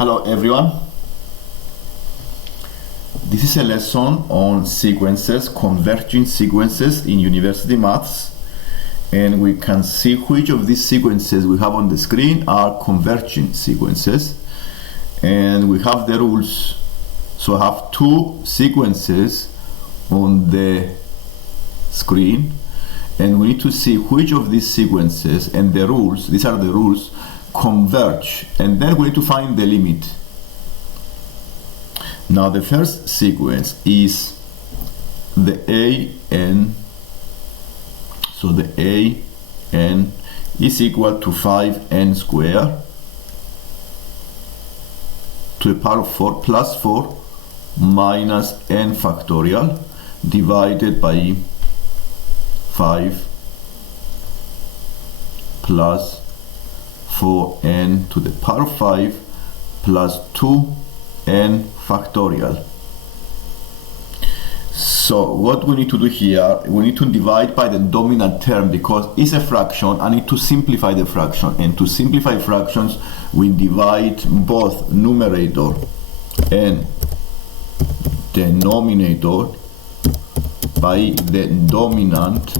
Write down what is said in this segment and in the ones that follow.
Hello everyone. This is a lesson on sequences, converging sequences in university maths, and we can see which of these sequences we have on the screen are converging sequences, and we have the rules. So I have two sequences on the screen, and we need to see which of these sequences and the rules, these are the rules, converge, and then we need to find the limit. Now the first sequence is the AN, so the AN is equal to 5n squared to the power of 4 plus 4 minus n factorial divided by 5 plus 4n to the power of 5 plus 2n factorial. So what we need to do here, we need to divide by the dominant term because it's a fraction. I need to simplify the fraction, and to simplify fractions we divide both numerator and denominator by the dominant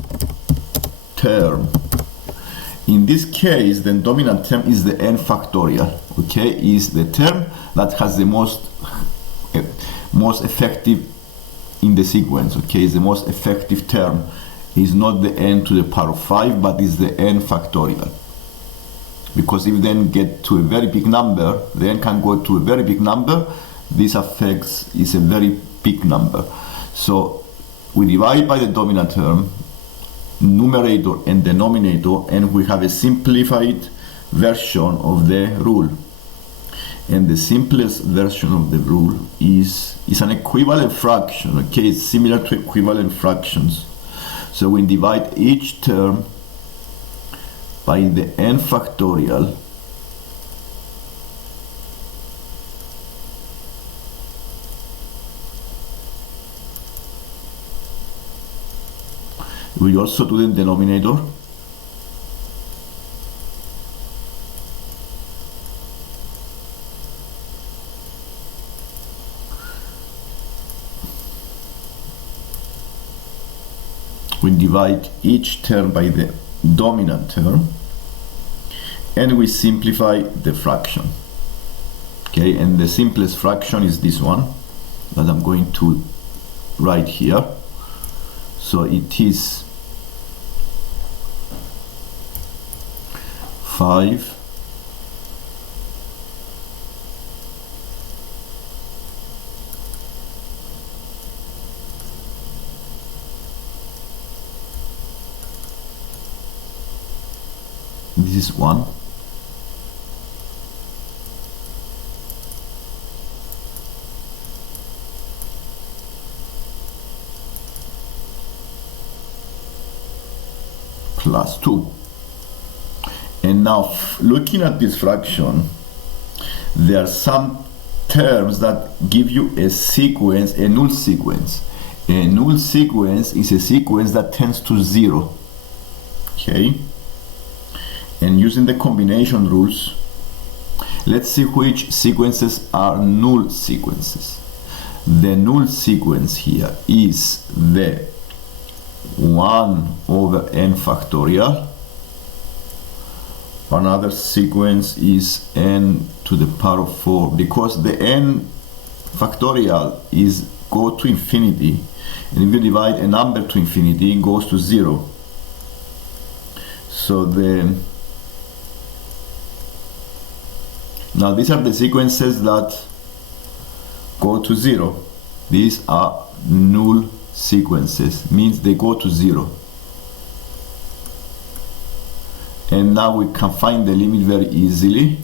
term. In this case, the dominant term is the n factorial, okay? Is the term that has the most effective in the sequence, okay? Is the most effective term. Is not the n to the power of 5, but is the n factorial. Because if the n get to a very big number, the n can go to a very big number, this affects is a very big number. So we divide by the dominant term, numerator and denominator, and we have a simplified version of the rule. And the simplest version of the rule is an equivalent fraction, okay? It's similar to equivalent fractions. So we divide each term by the n factorial we also do the denominator. We divide each term by the dominant term, and we simplify the fraction. Okay, and the simplest fraction is this one that I'm going to write here. So it is 5 this is 1 plus 2. And now looking at this fraction, there are some terms that give you a sequence, a null sequence. A null sequence is a sequence that tends to 0, okay? And using the combination rules, let's see which sequences are null sequences. The null sequence here is the 1 over n factorial. Another sequence is n to the power of 4, because the n factorial is go to infinity, and if you divide a number to infinity, it goes to 0. So now these are the sequences that go to 0. These are null sequences, means they go to 0. And now we can find the limit very easily.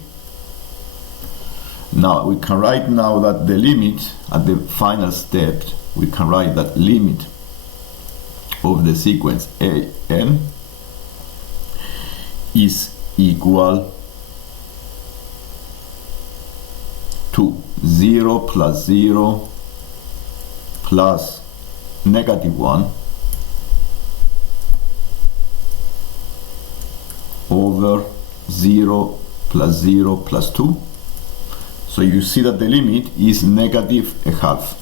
Now we can write now that the limit at the final step, we can write that limit of the sequence an is equal to 0 plus 0 plus negative 1 over 0 plus 0 plus 2. So you see that the limit is -1/2.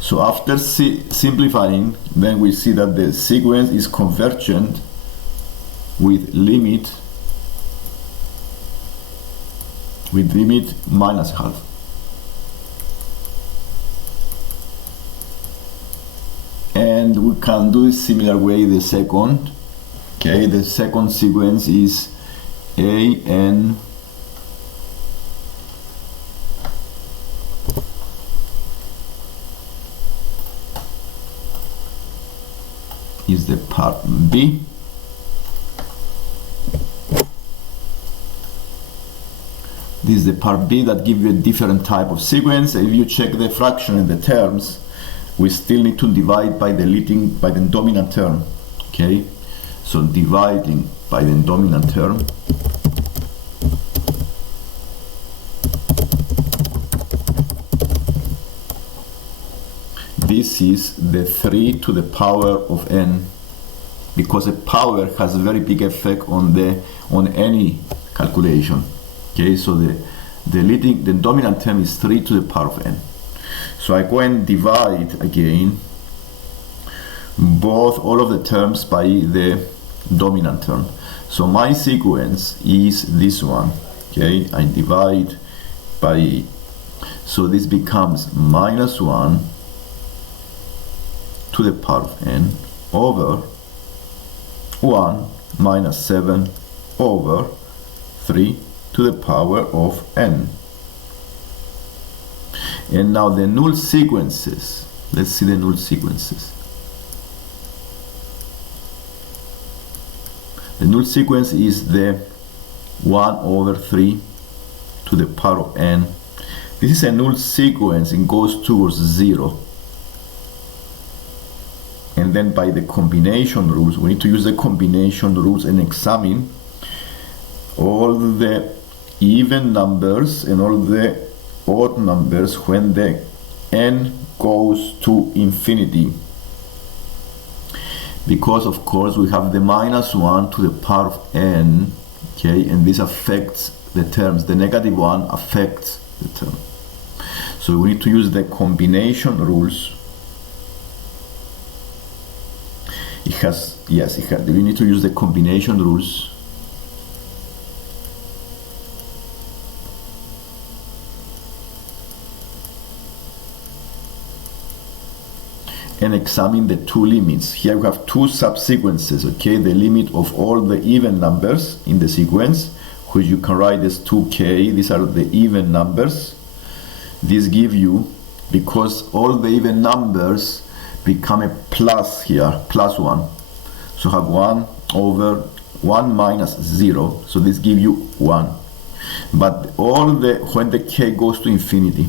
So after simplifying, then we see that the sequence is convergent with limit -1/2. And we can do it similar way the second. Okay, the second sequence is an is the part B. This is the part B that gives you a different type of sequence. If you check the fraction and the terms, we still need to divide by the dominant term. Okay, so dividing by the dominant term, this is the 3 to the power of n, because a power has a very big effect on any calculation. Okay, so the dominant term is 3 to the power of n. So I go and divide again all of the terms by the dominant term. So my sequence is this one. Okay, I divide by, so this becomes -1 to the power of n over 1 minus 7 over 3 to the power of n. And now the null sequences. Let's see the null sequences. The null sequence is the 1 over 3 to the power of n. This is a null sequence, it goes towards 0. And then by the combination rules, we need to use the combination rules and examine all the even numbers and all the odd numbers when the n goes to infinity, because of course we have the -1 to the power of n. Okay, and this affects the terms. The -1 affects the term, so we need to use the combination rules. We need to use the combination rules. And examine the two limits. Here we have two subsequences. Okay, the limit of all the even numbers in the sequence, which you can write as 2k. These are the even numbers. These give you, because all the even numbers become a plus here, +1. So have 1 over 1 minus 0. So this gives you 1. But when the k goes to infinity,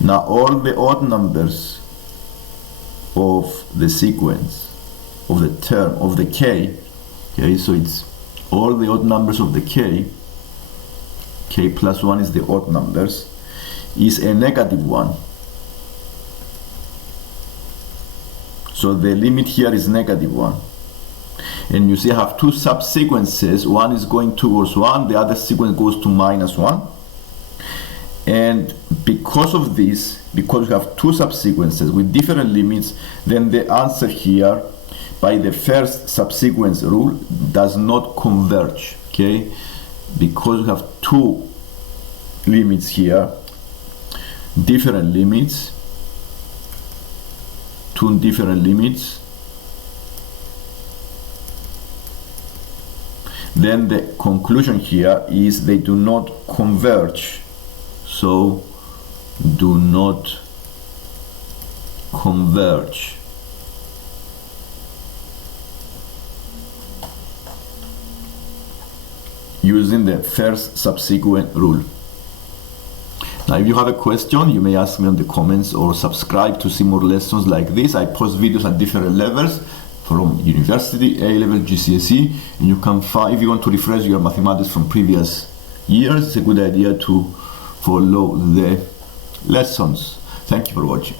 now all the odd numbers of the sequence of the term of the k, okay, so it's all the odd numbers of the k plus 1 is the odd numbers, is a -1. So the limit here is -1. And you see I have two subsequences. One is going towards 1, the other sequence goes to -1. And because of this, because we have two subsequences with different limits, then the answer here by the first subsequence rule does not converge. Okay, because we have two limits here, different limits, two different limits, then the conclusion here is they do not converge. So do not converge. Using the first subsequent rule. Now if you have a question, you may ask me in the comments or subscribe to see more lessons like this. I post videos at different levels, from university, A-level, GCSE, and you can find, if you want to refresh your mathematics from previous years, it's a good idea to follow the lessons. Thank you for watching.